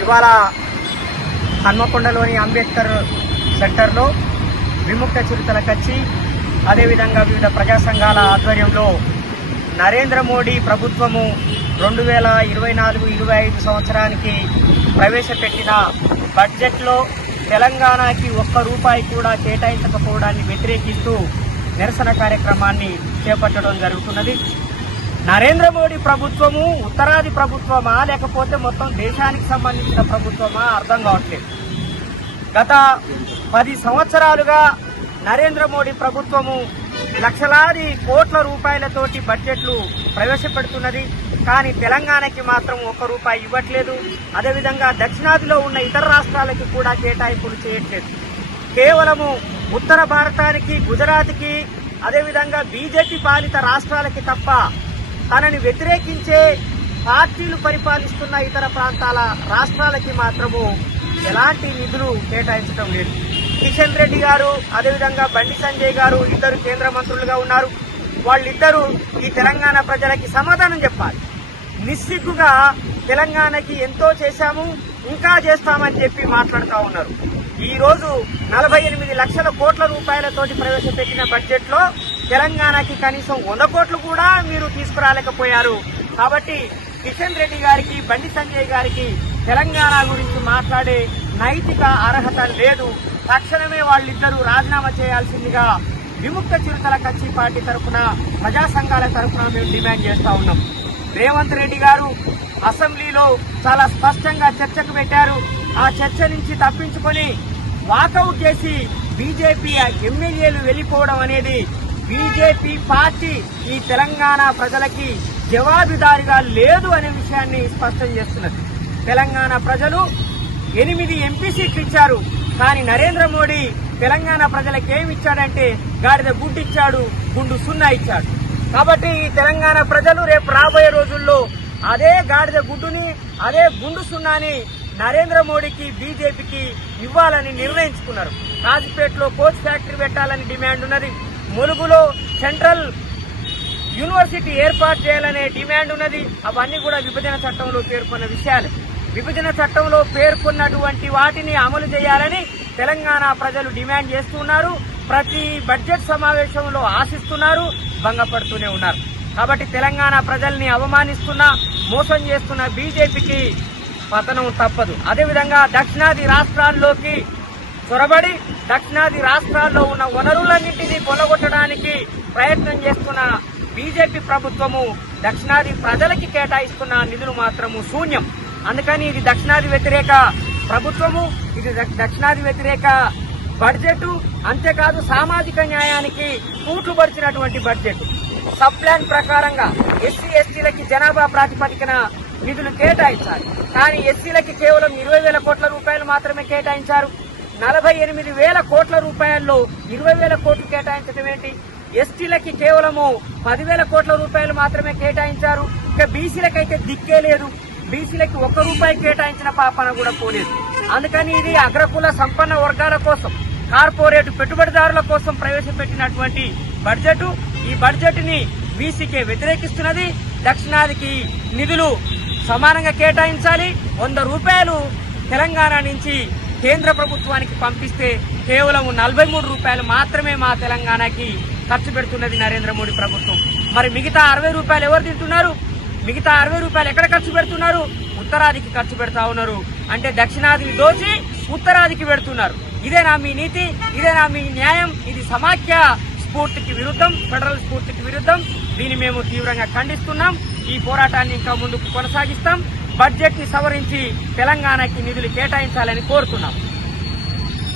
ఇవాళ హన్మకొండలోని అంబేద్కర్ సెంటర్లో విముక్త చిరుతల కచ్చి అదేవిధంగా వివిధ ప్రజా సంఘాల ఆధ్వర్యంలో నరేంద్ర మోడీ ప్రభుత్వము 2024-25 సంవత్సరానికి ప్రవేశపెట్టిన బడ్జెట్లో తెలంగాణకి ₹1 కూడా కేటాయించకపోవడాన్ని వ్యతిరేకిస్తూ నిరసన కార్యక్రమాన్ని చేపట్టడం జరుగుతున్నది. నరేంద్ర మోడీ ప్రభుత్వము ఉత్తరాది ప్రభుత్వమా లేకపోతే మొత్తం దేశానికి సంబంధించిన ప్రభుత్వమా అర్థం కావట్లేదు. గత 10 సంవత్సరాలుగా నరేంద్ర మోడీ ప్రభుత్వము లక్షలాది కోట్ల రూపాయలతోటి బడ్జెట్లు ప్రవేశపెడుతున్నది. కానీ తెలంగాణకి మాత్రం ₹1 ఇవ్వట్లేదు. అదేవిధంగా దక్షిణాదిలో ఉన్న ఇతర రాష్ట్రాలకి కూడా కేటాయింపులు చేయట్లేదు. కేవలము ఉత్తర భారతానికి, గుజరాత్కి, అదేవిధంగా బీజేపీ పాలిత రాష్ట్రాలకి తప్ప తనని వ్యతిరేకించే పార్టీలు పరిపాలిస్తున్న ఇతర ప్రాంతాల రాష్ట్రాలకి మాత్రము ఎలాంటి నిధులు కేటాయించడం లేదు. కిషన్ రెడ్డి గారు అదేవిధంగా బండి సంజయ్ గారు ఇద్దరు కేంద్ర మంత్రులుగా ఉన్నారు. వాళ్ళిద్దరూ ఈ తెలంగాణ ప్రజలకి సమాధానం చెప్పాలి. నిస్సిగ్గుగా తెలంగాణకి ఎంతో చేశాము, ఇంకా చేస్తామని చెప్పి మాట్లాడుతూ ఉన్నారు. ఈ రోజు 48 లక్షల కోట్ల రూపాయలతోటి ప్రవేశపెట్టిన బడ్జెట్ లో తెలంగాణకి కనీసం 100 కోట్లు కూడా మీరు తీసుకురాలేకపోయారు. కాబట్టి కిషన్ రెడ్డి గారికి, బండి సంజయ్ గారికి తెలంగాణ గురించి మాట్లాడే నైతిక అర్హత లేదు. తక్షణమే వాళ్ళిద్దరూ రాజీనామా చేయాల్సిందిగా విముక్త చిరుతల కచ్చి పార్టీ తరఫున, ప్రజా సంఘాల తరఫున మేము డిమాండ్ చేస్తా ఉన్నాం. రేవంత్ రెడ్డి గారు అసెంబ్లీలో చాలా స్పష్టంగా చర్చకు పెట్టారు. ఆ చర్చ నుంచి తప్పించుకొని వాకౌట్ చేసి బీజేపీ ఎమ్మెల్యేలు వెళ్లిపోవడం అనేది బీజేపీ పార్టీ ఈ తెలంగాణ ప్రజలకి జవాబుదారీగా లేదు అనే విషయాన్ని స్పష్టం చేస్తున్నది. తెలంగాణ ప్రజలు 8 ఎంపీ సీట్లు ఇచ్చారు. కానీ నరేంద్ర మోడీ తెలంగాణ ప్రజలకు ఏమి ఇచ్చాడంటే గాడిద గుడ్డు ఇచ్చాడు, గుండు సున్నా ఇచ్చాడు. కాబట్టి ఈ తెలంగాణ ప్రజలు రేపు రాబోయే రోజుల్లో అదే గాడిద గుడ్డుని, అదే గుండు సున్నాని నరేంద్ర మోడీకి, బీజేపీకి ఇవ్వాలని నిర్ణయించుకున్నారు. రాజ్పేటలో కోచ్ ఫ్యాక్టరీ పెట్టాలని డిమాండ్ ఉన్నది. ములుగులో సెంట్రల్ యూనివర్సిటీ ఏర్పాటు చేయాలనే డిమాండ్ ఉన్నది. అవన్నీ కూడా విభజన చట్టంలో పేర్కొన్న విషయాలు. విభజన చట్టంలో పేర్కొన్నటువంటి వాటిని అమలు చేయాలని తెలంగాణ ప్రజలు డిమాండ్ చేస్తున్నారు. ప్రతి బడ్జెట్ సమావేశంలో ఆశిస్తున్నారు, భంగపడుతూనే ఉన్నారు. కాబట్టి తెలంగాణ ప్రజల్ని అవమానిస్తున్న, మోసం చేస్తున్న బీజేపీకి పతనం తప్పదు. అదేవిధంగా దక్షిణాది రాష్ట్రాల్లోకి చొరబడి దక్షిణాది రాష్ట్రాల్లో ఉన్న వనరులన్నింటినీ కొల్లగొట్టడానికి ప్రయత్నం చేస్తున్న బీజేపీ ప్రభుత్వము దక్షిణాది ప్రజలకి కేటాయిస్తున్న నిధులు మాత్రము శూన్యం. అందుకని ఇది దక్షిణాది వ్యతిరేక ప్రభుత్వము, ఇది దక్షిణాది వ్యతిరేక బడ్జెట్. అంతేకాదు సామాజిక న్యాయానికి తూట్లు పడిచినటువంటి బడ్జెట్. సబ్ ప్లాన్ ప్రకారంగా ఎస్సీ ఎస్టీలకి జనాభా ప్రాతిపదికన నిధులు కేటాయించాలి. కానీ ఎస్సీలకి కేవలం 20,000 కోట్ల రూపాయలు మాత్రమే కేటాయించారు. 48,000 కోట్ల రూపాయల్లో 20,000 కోట్లు కేటాయించడం ఏంటి? ఎస్టీలకి కేవలము 10,000 కోట్ల రూపాయలు మాత్రమే కేటాయించారు. ఇక బీసీలకైతే దిక్కే లేదు. బీసీలకి ₹1 కేటాయించిన పాపన కూడా పోలేదు. అందుకని ఇది అగ్రకుల సంపన్న వర్గాల కోసం, కార్పొరేట్ పెట్టుబడిదారుల కోసం ప్రవేశపెట్టినటువంటి బడ్జెట్. ఈ బడ్జెట్ ని బీసీకే వ్యతిరేకిస్తున్నది. దక్షిణాదికి నిధులు సమానంగా కేటాయించాలి. ₹100 తెలంగాణ నుంచి కేంద్ర ప్రభుత్వానికి పంపిస్తే కేవలం ₹43 మాత్రమే మా తెలంగాణకి ఖర్చు పెడుతున్నది నరేంద్ర మోడీ ప్రభుత్వం. మరి మిగతా ₹60 ఎవరు తింటున్నారు? మిగతా ₹60 ఎక్కడ ఖర్చు పెడుతున్నారు? ఉత్తరాదికి ఖర్చు పెడతా ఉన్నారు. అంటే దక్షిణాదిని దోచి ఉత్తరాదికి పెడుతున్నారు. ఇదేనా మీ నీతి? ఇదేనా మీ న్యాయం? ఇది సమాఖ్య స్ఫూర్తికి విరుద్ధం, ఫెడరల్ స్ఫూర్తికి విరుద్ధం. దీన్ని మేము తీవ్రంగా ఖండిస్తున్నాం. ఈ పోరాటాన్ని ఇంకా ముందుకు కొనసాగిస్తాం. బడ్జెట్ ని సవరించి తెలంగాణకి నిధులు కేటాయించాలని కోరుతున్నాం.